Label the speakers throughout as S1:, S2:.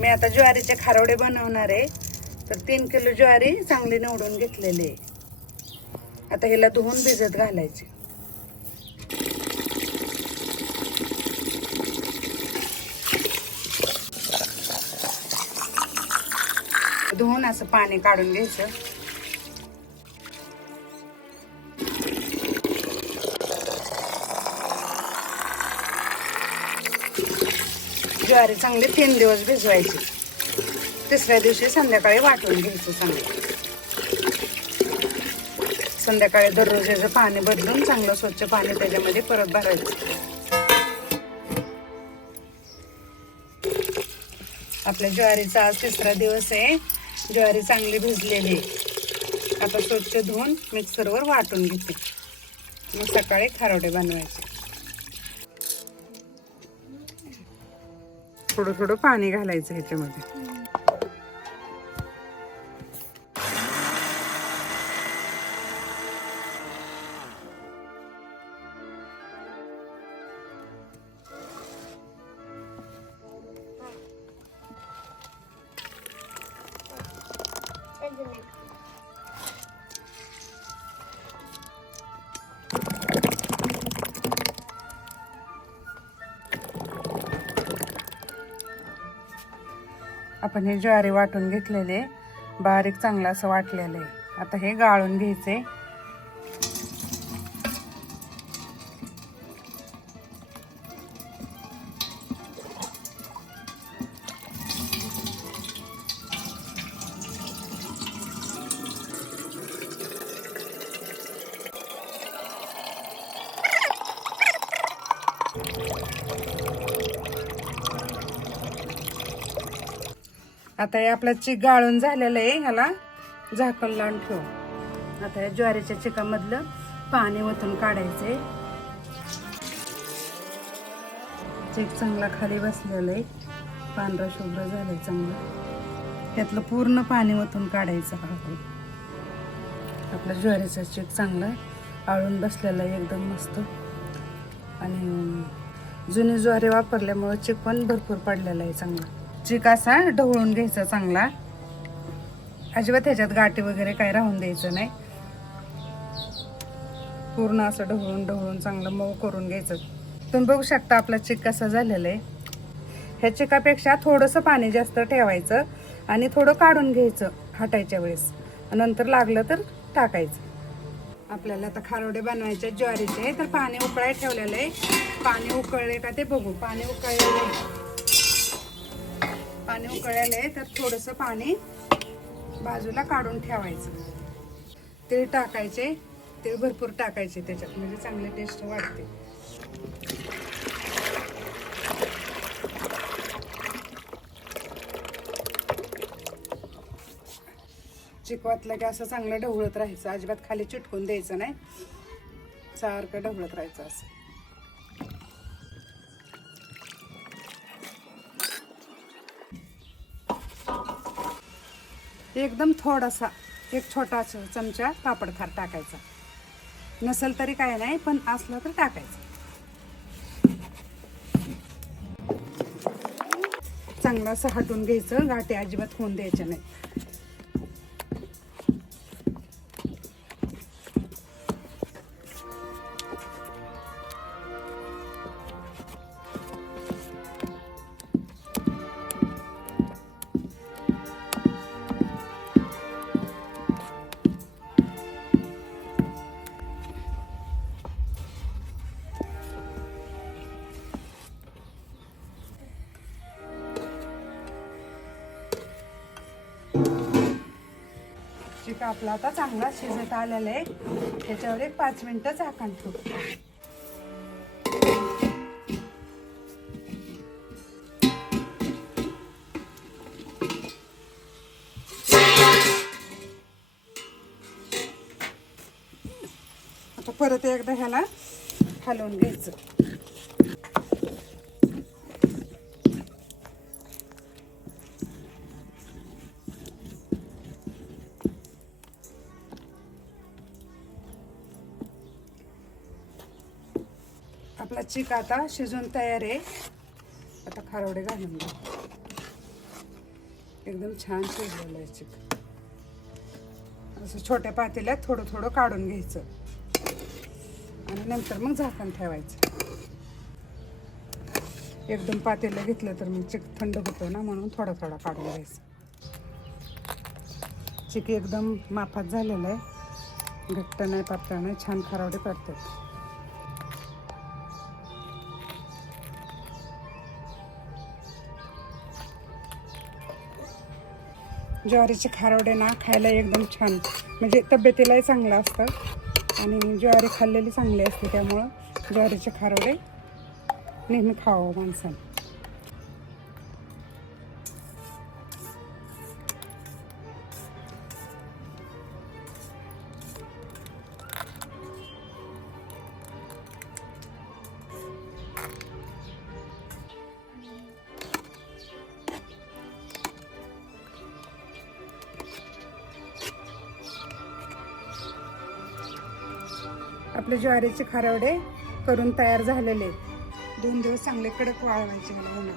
S1: मी आता ज्वारीचे खारवडे बनवणार आहे. तर तीन किलो ज्वारी चांगली निवडून घेतलेली आहे. आता हिला धुवून भिजत घालायची. धुवून असं पाणी काढून घ्यायचं. ज्वारी चांगली तीन दिवस भिजवायची. तिसऱ्या दिवशी संध्याकाळी वाटून घ्यायचं चांगलं. संध्याकाळी दररोज याचं पाणी बदलून चांगलं स्वच्छ पाणी त्याच्यामध्ये परत भरायचं. आपल्या ज्वारीचा आज तिसरा दिवस आहे. ज्वारी चांगली भिजलेली आहे. आता स्वच्छ धुवून मिक्सरवर वाटून घेते. मग सकाळी खारोडे बनवायचे. थोडं थोडं पाणी घालायचं ह्याच्यामध्ये. आपण हे ज्वारी वाटून घेतलेले बारीक चांगलं असं वाटलेलं आहे. आता हे गाळून घ्यायचे. आता हे आपला चिक गाळून झालेलं आहे ह्याला झाकण लावून ठेवू. आता या ज्वारीच्या चिकामधलं पाणी ओतून काढायचे चिक चांगला खाली बसलेलं आहे. पांढरा शुभ्र झालंय चांगलं. त्यातलं पूर्ण पाणी ओतून काढायचं हळूहळू आपलं ज्वारीचा चिक चांगला आळून बसलेला आहे एकदम मस्त. आणि जुनी ज्वारी वापरल्यामुळं चिक पण भरपूर पडलेला आहे चांगला. चिक असा ढवळून घ्यायचा चांगला. अजिबात ह्याच्यात गाठी वगैरे काही राहून द्यायचं नाही. पूर्ण असं ढवळून ढवळून चांगलं मऊ करून घ्यायचं. तुम्ही बघू शकता आपला चिक कसा झालेला आहे. ह्या चिकापेक्षा थोडंसं पाणी जास्त ठेवायचं आणि थोडं काढून घ्यायचं हाटायच्या वेळेस. नंतर लागलं तर टाकायचं. आपल्याला आता खारोडे बनवायचे ज्वारीचे. तर पाणी उकळाय ठेवलेलं आहे. पाणी उकळले का ते बघू. पाणी उकळलेलं आहे. पाणी उकळायला आहे तर थोडंसं पाणी बाजूला काढून ठेवायचं. तीळ टाकायचे तीळ भरपूर टाकायचे त्याच्यात म्हणजे चांगली टेस्ट वाढते. चिकवातलं की असं चांगलं ढवळत राहायचं अजिबात खाली चिटकून द्यायचं नाही. सारखं ढवळत राहायचं असं. एकदम थोडासा एक छोटा चमचा पापड खार टाकायचा. नसेल तरी काय नाही पण असलं तर टाकायचं. चांगलं असं हटून घ्यायचं गाठी अजिबात होऊन द्यायच्या नाही चिक आपला आता चांगला शिजत आलेला आहे. त्याच्यावर एक पाच मिनिटं झाकण ठेवू. आता परत एकदा ह्याला हलवून घ्यायचं. चिक आता शिजून तयार आहे. आता खारवडे घालून घ्या एकदम छान शिजलेलं आहे चिक असं छोट्या पातेल्यात थोडं थोडं काढून घ्यायचं. आणि नंतर मग झाकण ठेवायचं. एकदम पातेलं घेतलं तर मग चिक थंड होतं ना म्हणून थोडा थोडा काढून घ्यायचं. चिक एकदम माफात झालेलं आहे. घट्ट नाही पातळ नाही छान खरावडे पडतात ज्वारीचे खारवडे ना खायला एकदम छान. म्हणजे तब्येतीलाही चांगलं असतं. आणि ज्वारी खाल्लेली चांगली असते त्यामुळं ज्वारीचे खारवडे नेहमी खावं माणसाने. आपले ज्वारीचे खारवडे करून तयार झालेले आहेत. दोन दिवस चांगले कडक वाळवायचे ह्याला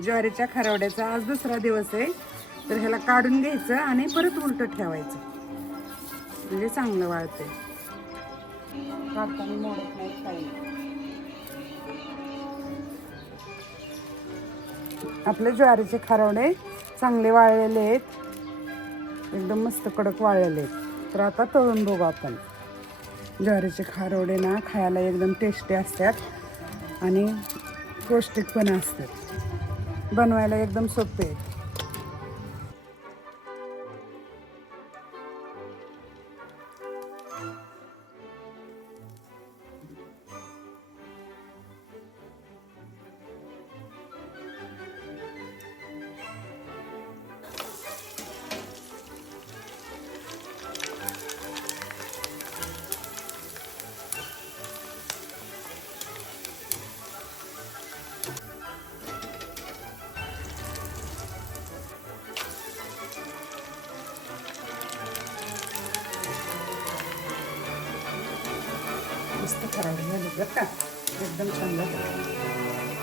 S1: ज्वारीच्या खारवड्याचा आज दुसरा दिवस आहे तर ह्याला काढून घ्यायचं आणि परत उलट ठेवायचं. म्हणजे चांगलं वाळते मोडत नाही काही. आपले ज्वारीचे खारवडे चांगले वाळलेले आहेत. एकदम मस्त कडक वाळलेले आहेत. तर आता तळून बघू आपण. ज्वारीचे खारवडे ना खायला एकदम टेस्टी असतात आणि पौष्टिक पण असतात. बनवायला एकदम सोपे आहेत मस्त खराब झाले बरं का? एकदम छान झालं.